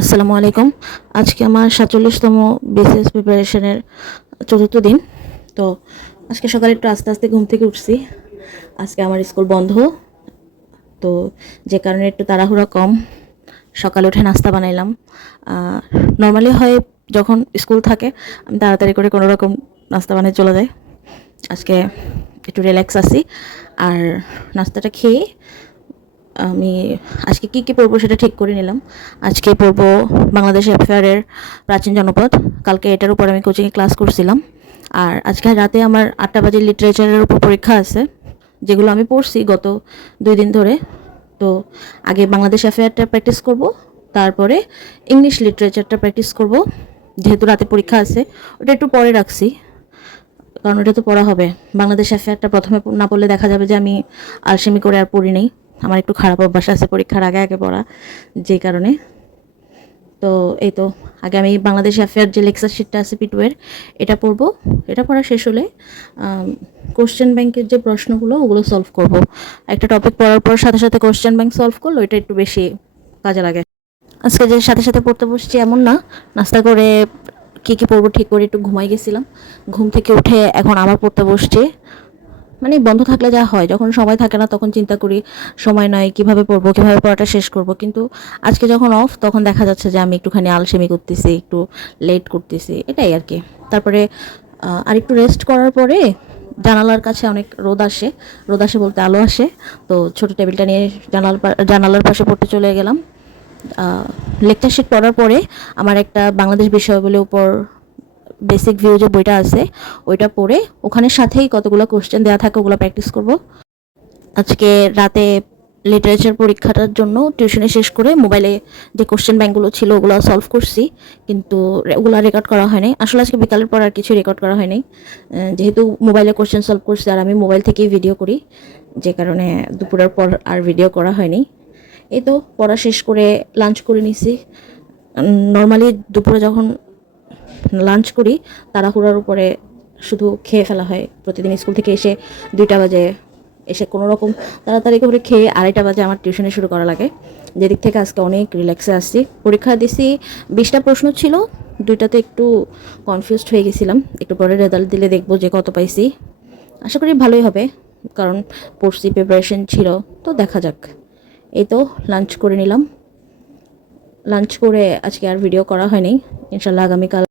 আসসালামু আলাইকুম। আজকে আমার ৪৭তম বিসিএস প্রিপারেশনের চতুর্থ দিন। তো আজকে সকালে একটু আস্তে আস্তে ঘুম থেকে উঠছি। আজকে আমার স্কুল বন্ধ, তো যে কারণে একটু তাড়াহুড়া কম। সকালে উঠে নাস্তা বানাইলাম। নর্মালি হয় যখন স্কুল থাকে আমি তাড়াতাড়ি করে কোনো রকম নাস্তা বানিয়ে চলে যাই। আজকে একটু রিল্যাক্স আছি। আর নাস্তাটা খেয়ে আমি আজকে কী পড়বো সেটা ঠিক করে নিলাম। আজকে পড়বো বাংলাদেশ অ্যাফেয়ারের প্রাচীন জনপদ। কালকে এটার উপর আমি কোচিংয়ে ক্লাস করছিলাম। আর আজকে রাতে আমার ৮টা বাজে লিটারেচারের উপর পরীক্ষা আছে, যেগুলো আমি পড়ছি গত 2 দিন ধরে। তো আগে বাংলাদেশ অ্যাফেয়ারটা প্র্যাকটিস করব, তারপরে ইংলিশ লিটারেচারটা প্র্যাকটিস করব। যেহেতু রাতে পরীক্ষা আছে ওটা একটু পরে রাখছি, কারণ ওটা তো পড়া হবে। বাংলাদেশ অ্যাফেয়ারটা প্রথমে না পড়লে দেখা যাবে যে আমি আলসেমি করে আর পড়ি নেই। আমার একটু খারাপ অভ্যাস আছে পরীক্ষার আগে আগে পড়া, যে কারণে। তো এই তো আগে আমি বাংলাদেশ অ্যাফেয়ার যে লেকচার শিটটা আছে পিটুয়ের, এটা পড়বো। এটা পড়া শেষ হলে কোশ্চেন ব্যাংকের যে প্রশ্নগুলো ওগুলো সলভ করব। একটা টপিক পড়ার পর সাথে সাথে কোশ্চেন ব্যাংক সলভ করলে ওইটা একটু বেশি কাজে লাগে। আজকে যে সাথে সাথে পড়তে বসছি এমন না, নাস্তা করে কী পড়বো ঠিক করে একটু ঘুমাই গেছিলাম। ঘুম থেকে উঠে এখন আবার পড়তে বসছি। মানে বন্ধ থাকলে যা হয়, যখন সময় থাকে না তখন চিন্তা করি সময় নয়, কীভাবে পড়বো, কীভাবে পড়াটা শেষ করব। কিন্তু আজকে যখন অফ তখন দেখা যাচ্ছে যে আমি একটুখানি আলসেমি করতেছি, একটু লেট করতেছি, এটাই আর কি। তারপরে আর একটু রেস্ট করার পরে জানালার কাছে অনেক রোদ আসে বলতে আলো আসে। তো ছোটো টেবিলটা নিয়ে জানালার পাশে পড়তে চলে গেলাম। লেকচার শিট পড়ার পরে আমার একটা বাংলাদেশ বিষয়াবলীর উপর বেসিক ভিউ যে বইটা আছে ওইটা পড়ে ওখানে সাথেই কতগুলো কোশ্চেন দেওয়া থাকে ওগুলো প্র্যাকটিস করব। আজকে রাতে লিটারেচার পরীক্ষাটার জন্য টিউশনে শেষ করে মোবাইলে যে কোশ্চেন ব্যাংকগুলো ছিল ওগুলো সলভ করছি, কিন্তু ওগুলো রেকর্ড করা হয়নি। আসলে আজকে বিকালের পর আর কিছু রেকর্ড করা হয়নি, যেহেতু মোবাইলে কোশ্চেন সলভ করছি আর আমি মোবাইল থেকেই ভিডিও করি, যে কারণে দুপুরের পর আর ভিডিও করা হয়নি। এই তো পড়া শেষ করে লাঞ্চ করে নিছি। নর্মালি দুপুরে যখন লাঞ্চ করি তাড়াহুড়ার উপরে শুধু খেয়ে ফেলা হয়। প্রতিদিন স্কুল থেকে এসে 2টা বাজে, এসে কোনো রকম তাড়াতাড়ি করে খেয়ে 2:30 বাজে আমার টিউশনে শুরু করা লাগে। যেদিক থেকে আজকে অনেক রিল্যাক্সে আসছি। পরীক্ষা দিছি, 20টা প্রশ্ন ছিল, 2টাতে একটু কনফিউজড হয়ে গেছিলাম। একটু পরে রেজাল্ট দিলে দেখবো যে কত পাইছি। আশা করি ভালোই হবে, কারণ পড়ছি, প্রিপারেশন ছিল। তো দেখা যাক। এই তো লাঞ্চ করে নিলাম। লাঞ্চ করে আজকে আর ভিডিও করা হয়নি। ইনশাল্লাহ আগামীকাল